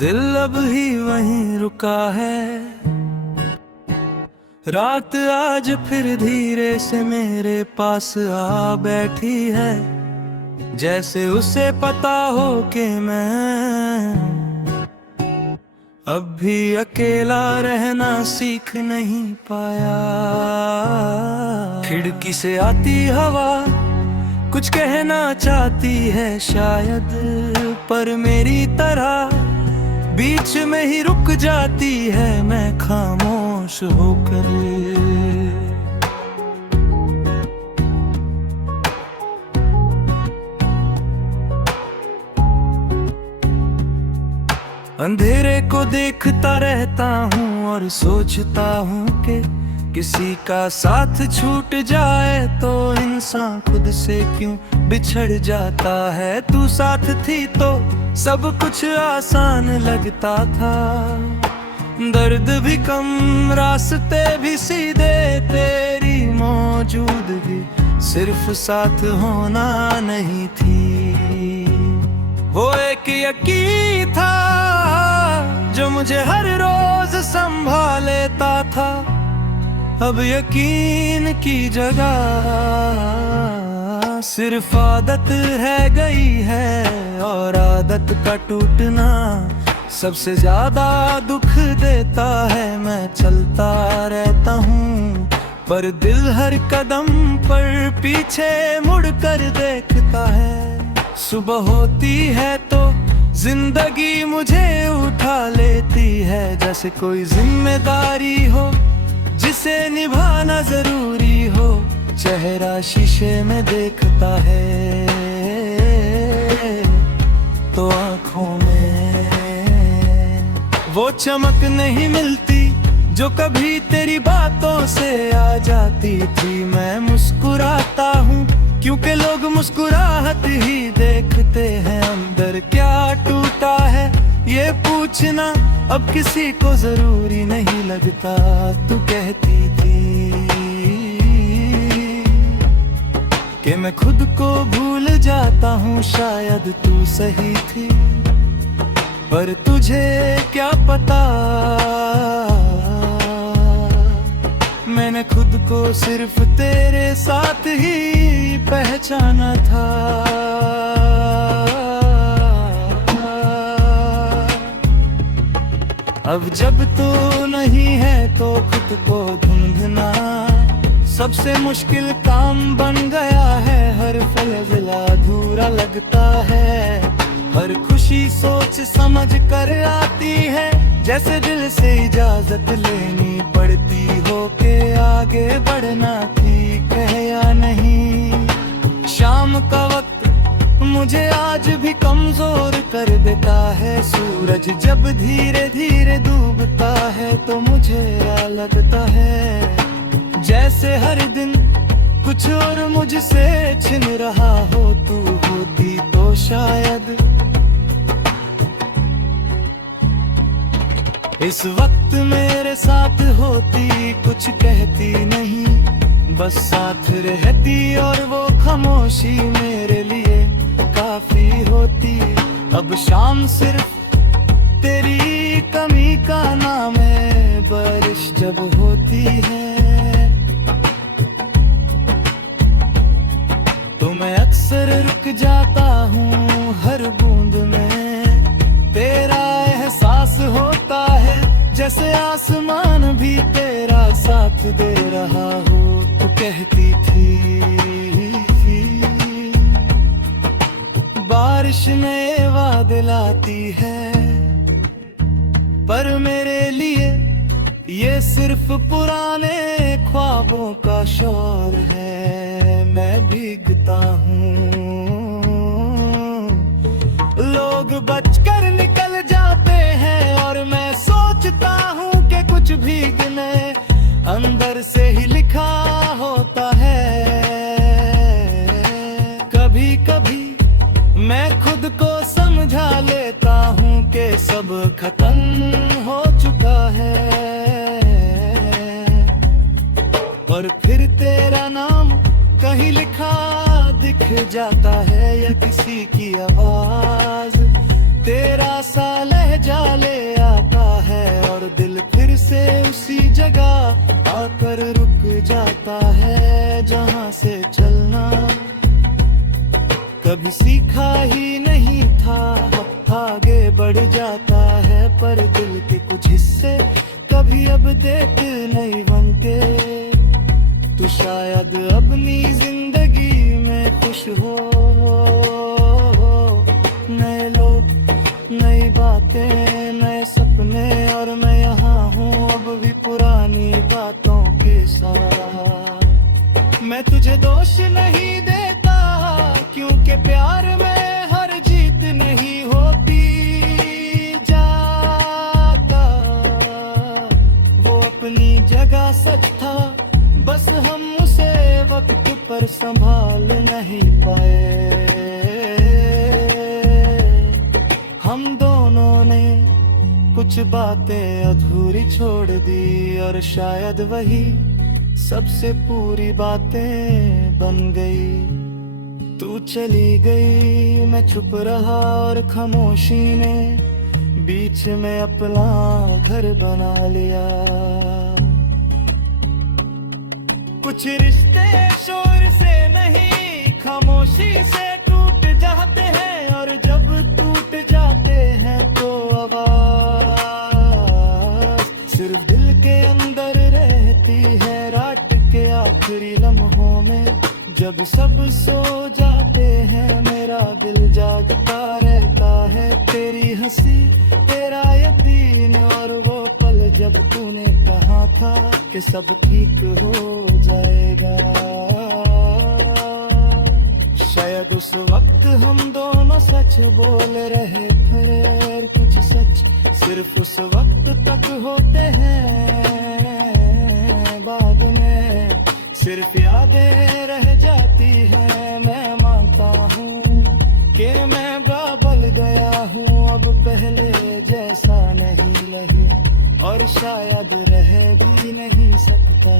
दिल अब ही वहीं रुका है। रात आज फिर धीरे से मेरे पास आ बैठी है, जैसे उसे पता हो कि मैं अब भी अकेला रहना सीख नहीं पाया। खिड़की से आती हवा कुछ कहना चाहती है शायद, पर मेरी तरह बीच में ही रुक जाती है मैं खामोश होकर। अंधेरे को देखता रहता हूँ और सोचता हूँ कि किसी का साथ छूट जाए तो इंसान खुद से क्यों बिछड़ जाता है। तू साथ थी तो सब कुछ आसान लगता था, दर्द भी कम रास्ते भी सीधे। तेरी मौजूदगी सिर्फ साथ होना नहीं थी, वो एक यकीन था जो मुझे हर रोज संभाल लेता था। अब यकीन की जगह सिर्फ आदत रह गई है, और आदत का टूटना सबसे ज्यादा दुख देता है। मैं चलता रहता हूँ पर दिल हर कदम पर पीछे मुड़ कर देखता है। सुबह होती है तो जिंदगी मुझे उठा लेती है, जैसे कोई जिम्मेदारी हो जिसे निभाना जरूरी हो। चेहरा शीशे में देखता है तो आंखों में वो चमक नहीं मिलती जो कभी तेरी बातों से आ जाती थी। मैं मुस्कुराता हूँ क्योंकि लोग मुस्कुराहट ही देखते हैं, अंदर क्या टूटा है ये पूछना अब किसी को जरूरी नहीं लगता। तू कहती थी कि मैं खुद को भूल जाता हूँ, शायद तू सही थी, पर तुझे क्या पता मैंने खुद को सिर्फ तेरे साथ ही पहचाना था। अब जब तू नहीं है तो खुद को ढूंढना सबसे मुश्किल काम बन गया है। हर फैसला अधूरा लगता है, हर खुशी सोच समझ कर आती है, जैसे दिल से इजाजत लेनी पड़ती हो के आगे बढ़ना ठीक है या नहीं। शाम का वक्त मुझे आज भी कमजोर कर देता है, सूरज जब धीरे धीरे डूबता है तो मुझे लगता है जैसे हर दिन कुछ और मुझसे छिन रहा हो। तू होती तो शायद इस वक्त मेरे साथ होती, कुछ कहती नहीं बस साथ रहती, और वो खामोशी मेरे लिए काफी होती। अब शाम सिर्फ तेरी कमी का नाम है, बारिश जब होती है तो मैं अक्सर रुक जाता हूँ। हर बूंद में तेरा एहसास होता है, जैसे आसमान भी तेरा साथ दे रहा हो। तू कहती थी बारिश में वादे लाती है, पर मेरे लिए ये सिर्फ पुराने ख्वाबों का शोर है। मैं भीगता हूँ, लोग बचकर निकल जाते हैं, और मैं सोचता हूँ कि कुछ भीगने अंदर से ही लिखा होता है। कभी कभी मैं खुद को समझा लेता हूँ कि सब खत्म हो चुका है, और फिर तेरा नाम कहीं लिखा दिख जाता है, या किसी की आवाज तेरा सा लहजा ले आता है और दिल फिर से उसी जगह आकर रुक जाता है जहां से चलना कभी सीखा ही नहीं था। आगे बढ़ जाता है पर दिल के कुछ हिस्से कभी अब देते नहीं बनते। तू शायद अपनी जिंदगी में खुश हो, नए लोग नई बातें नए सपने और मैं यहाँ हूँ अब भी पुरानी बातों के साथ। मैं तुझे दोष नहीं देता क्योंकि प्यार में हर जीत नहीं होती जाता। वो अपनी जगह सच था बस हम उसे वक्त पर संभाल नहीं पाए। हम दोनों ने कुछ बातें अधूरी छोड़ दी और शायद वही सबसे पूरी बातें बन गई। तू चली गई मैं चुप रहा और खामोशी ने बीच में अपना घर बना लिया। कुछ रिश्ते शोर से नहीं खामोशी से टूट जाते हैं और जब टूट जाते हैं तो आवाज सिर्फ दिल के अंदर रहती है। रात के आखिरी लम्हों में जब सब सो जाते हैं मेरा दिल जागता रहता है। तेरी हंसी तेरा यकीन और वो पल जब तूने कहा था कि सब ठीक हो जाएगा। शायद उस वक्त हम दोनों सच बोल रहे थे कुछ सच सिर्फ उस वक्त तक होते हैं। बाद में सिर्फ यादें रह जाती है। मैं मानता हूँ कि मैं बदल गया हूँ अब पहले जैसा नहीं लगे और शायद रह भी नहीं सकता।